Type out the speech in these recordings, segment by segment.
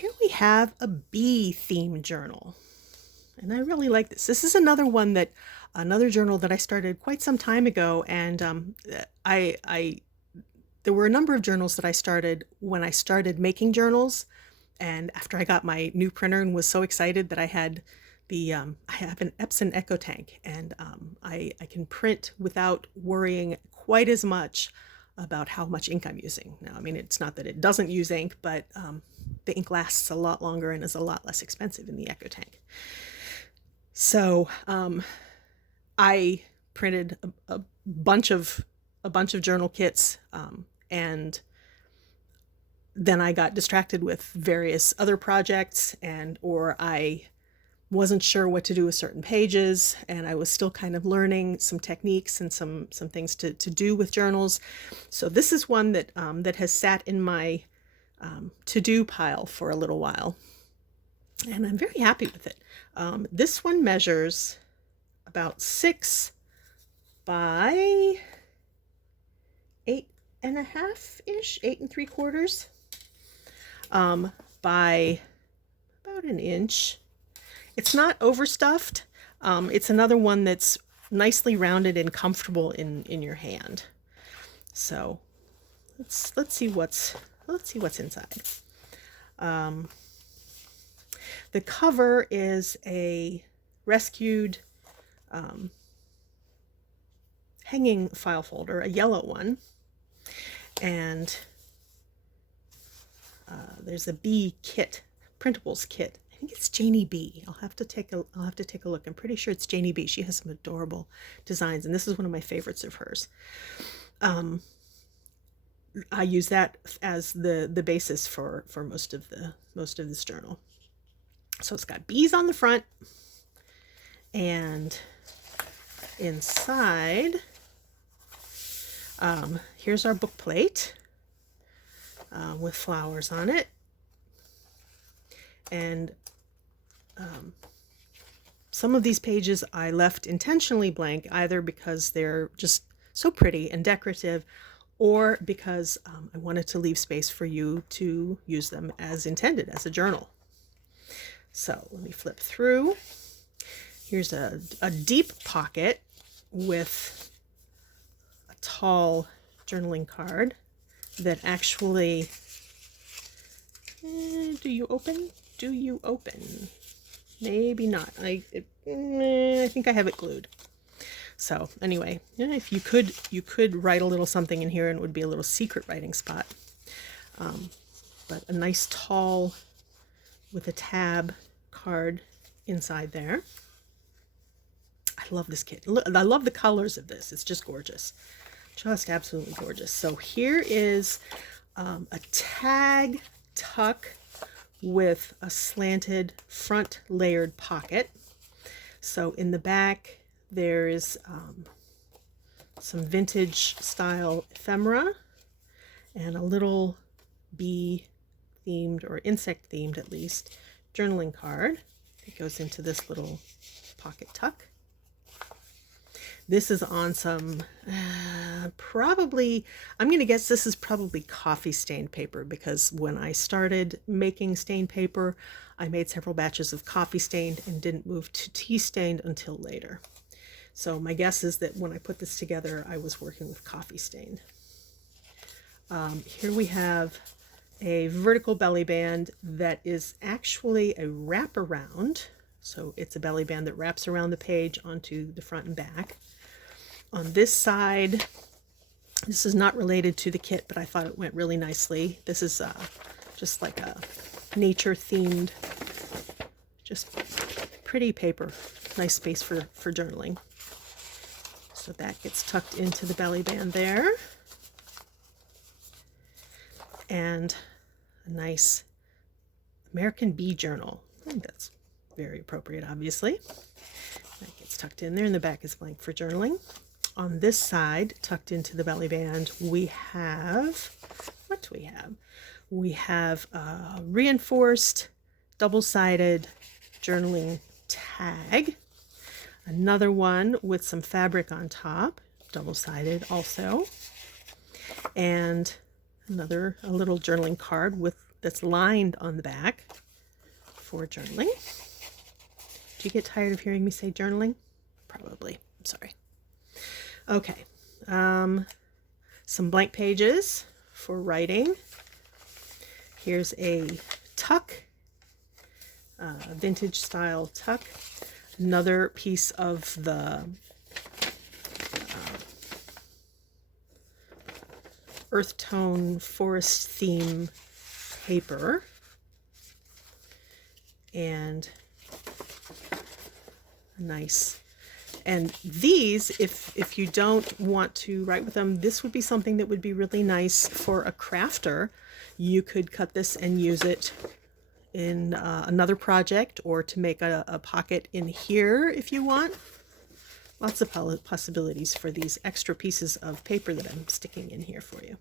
Here we have a bee themed journal, and I really like this. This is another journal that I started quite some time ago, and I there were a number of journals that I started when I started making journals, and after I got my new printer and was so excited that I had I have an Epson EcoTank, and I can print without worrying quite as much about how much ink I'm using. Now, I mean, it's not that it doesn't use ink, but the ink lasts a lot longer and is a lot less expensive in the EcoTank. So I printed a bunch of journal kits, and then I got distracted with various other projects, and or I wasn't sure what to do with certain pages, and I was still kind of learning some techniques and some things to do with journals. So this is one that has sat in my to-do pile for a little while, and I'm very happy with it. This one measures about 6 by 8.5 ish, 8 3/4, by about an inch. It's not overstuffed. It's another one that's nicely rounded and comfortable in your hand. So let's see what's inside. The cover is a rescued hanging file folder, a yellow one, and there's a bee kit, printables kit. I think it's Janie B. I'll have to take a look. I'm pretty sure it's Janie B. She has some adorable designs, and this is one of my favorites of hers. I use that as the basis for most of this journal. So it's got bees on the front, and inside, here's our book plate with flowers on it, and some of these pages I left intentionally blank, either because they're just so pretty and decorative, or because I wanted to leave space for you to use them as intended, as a journal. So let me flip through. Here's a deep pocket with a tall journaling card that actually, do you open? Do you open? Maybe not. I think I have it glued. So anyway, if you could write a little something in here, and it would be a little secret writing spot. But a nice tall with a tab card inside there. I love this kit. I love the colors of this. It's just gorgeous. Just absolutely gorgeous. So here is a tag tuck with a slanted front layered pocket. So in the back there is some vintage style ephemera and a little bee themed, or insect themed at least, journaling card that goes into this little pocket tuck. This is on some, probably, I'm going to guess this is probably coffee stained paper, because when I started making stained paper, I made several batches of coffee stained and didn't move to tea stained until later. So my guess is that when I put this together, I was working with coffee stained. Here we have a vertical belly band that is actually a wraparound. So it's a belly band that wraps around the page onto the front and back. On this side, this is not related to the kit, but I thought it went really nicely. This is just like a nature themed, just pretty paper. Nice space for journaling. So that gets tucked into the belly band there. And a nice American Bee journal. I think that's very appropriate, obviously. That gets tucked in there, and the back is blank for journaling. On this side, tucked into the belly band, we have, what do we have? We have a reinforced double-sided journaling tag. Another one with some fabric on top, double-sided also. And a little journaling card with that's lined on the back for journaling. Do you get tired of hearing me say journaling? Probably. I'm sorry. Okay. Some blank pages for writing. Here's a tuck, vintage style tuck. Another piece of the earth tone forest theme paper. And nice. And these, if you don't want to write with them, this would be something that would be really nice for a crafter. You could cut this and use it in another project, or to make a pocket in here if you want. Lots of possibilities for these extra pieces of paper that I'm sticking in here for you.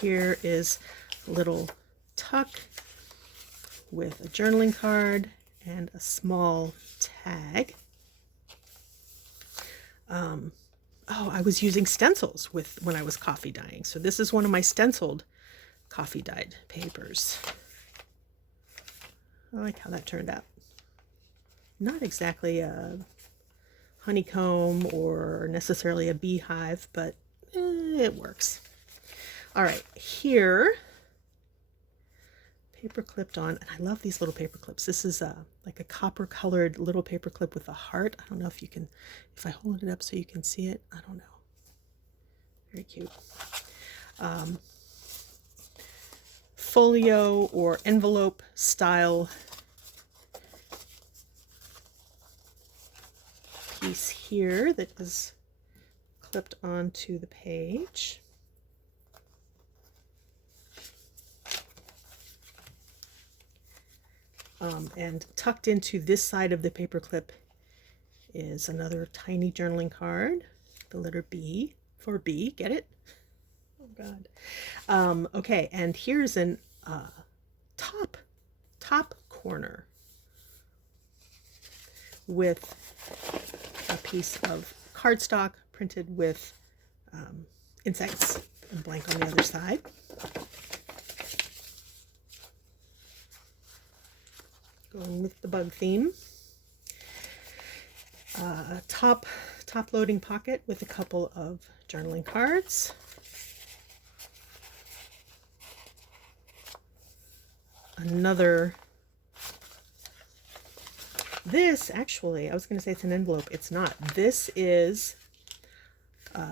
Here is a little tuck with a journaling card and a small tag. Oh, I was using stencils when I was coffee dyeing. So this is one of my stenciled coffee dyed papers. I like how that turned out. Not exactly a honeycomb or necessarily a beehive, but it works. All right, here, paper clipped on, and I love these little paper clips. This is like a copper colored little paper clip with a heart. I don't know if you can, if I hold it up so you can see it, I don't know. Very cute. Folio or envelope style piece here that is clipped onto the page. And tucked into this side of the paper clip is another tiny journaling card, the letter B for B, get it? Oh God. Okay, and here's an top corner with a piece of cardstock printed with insects and blank on the other side. Going with the bug theme. Top loading pocket with a couple of journaling cards. Another, this actually, I was going to say it's an envelope. It's not. This is,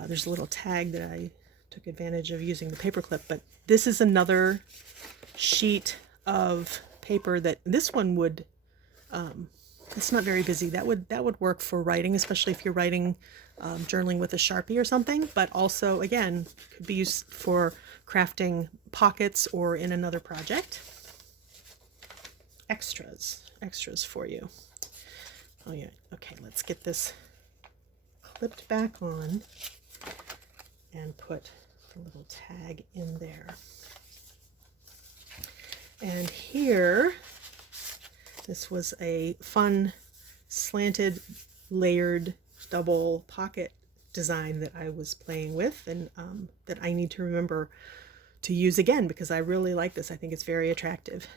there's a little tag that I took advantage of using the paper clip, but this is another sheet of paper that this one would, it's not very busy. That would work for writing, especially if you're writing, journaling with a Sharpie or something, but also, again, could be used for crafting pockets or in another project. Extras for you. Oh yeah, okay, let's get this clipped back on and put the little tag in there. And here, this was a fun slanted layered double pocket design that I was playing with, and that I need to remember to use again because I really like this. I think it's very attractive.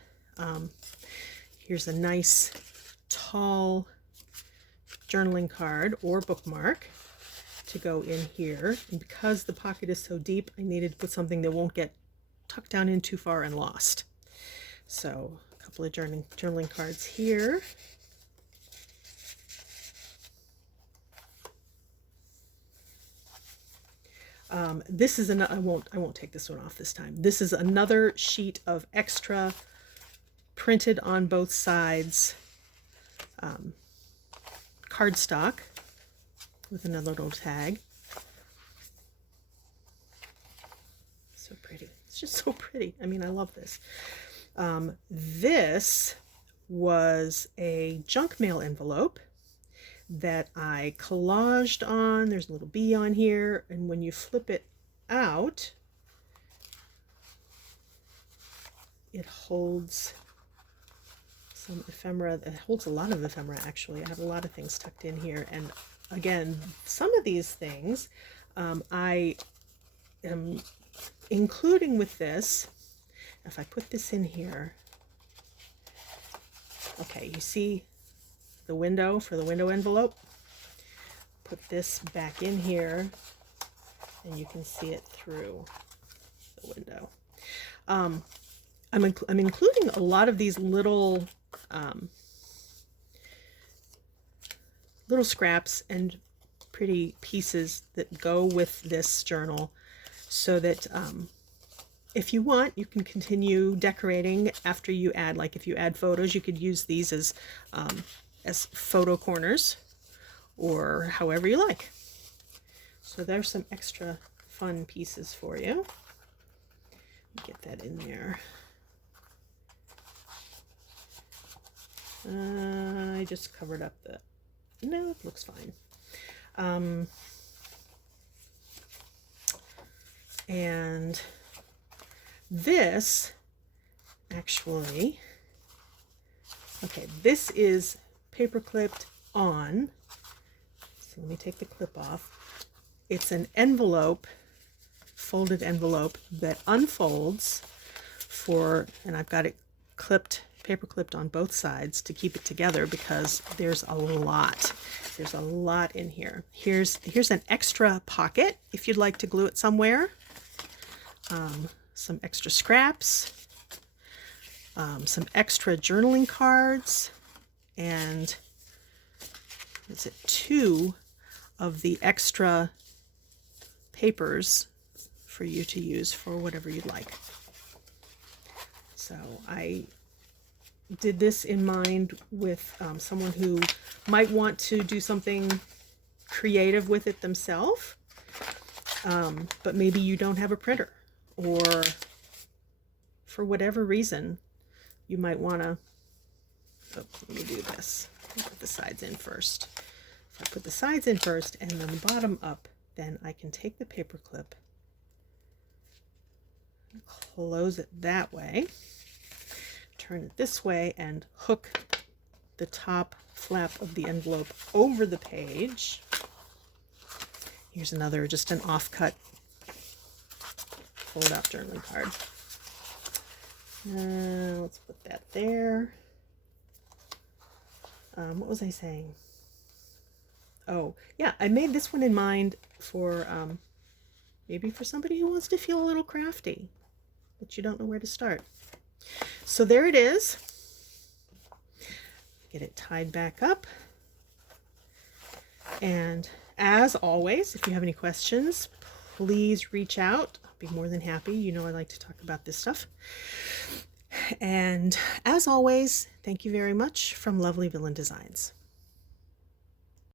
Here's a nice tall journaling card or bookmark to go in here. And because the pocket is so deep, I needed to put something that won't get tucked down in too far and lost. So a couple of journaling cards here. This is another, I won't take this one off this time. This is another sheet of extra printed on both sides cardstock with another little tag. So pretty. It's just so pretty. I mean, I love this. This was a junk mail envelope that I collaged on. There's a little bee on here, and when you flip it out, it holds some ephemera. It holds a lot of ephemera, actually. I have a lot of things tucked in here, and again, some of these things I am including with this, if I put this in here, okay, you see the window for the window envelope? Put this back in here and you can see it through the window. I'm including a lot of these little little scraps and pretty pieces that go with this journal, so that if you want, you can continue decorating after you add, like if you add photos, you could use these as photo corners or however you like. So there's some extra fun pieces for you. Get that in there. I just covered up the, no, it looks fine. And this actually, okay, this is paper clipped on. So let me take the clip off. It's an envelope, folded envelope that unfolds for, and I've got it clipped, paper clipped on both sides to keep it together because there's a lot. There's a lot in here. Here's an extra pocket if you'd like to glue it somewhere. Some extra scraps, some extra journaling cards, and is it 2 of the extra papers for you to use for whatever you'd like. So I did this in mind with someone who might want to do something creative with it themselves, but maybe you don't have a printer, or for whatever reason you might want to, let me do this. Put the sides in first. If I put the sides in first and then the bottom up, then I can take the paper clip, close it that way, turn it this way, and hook the top flap of the envelope over the page. Here's another, just an offcut fold out journaling card. Let's put that there. What was I saying? Oh, yeah, I made this one in mind for maybe for somebody who wants to feel a little crafty, but you don't know where to start. So there it is. Get it tied back up. And as always, if you have any questions, please reach out. I'll be more than happy. You know I like to talk about this stuff. And as always, thank you very much from Lovely Villain Designs.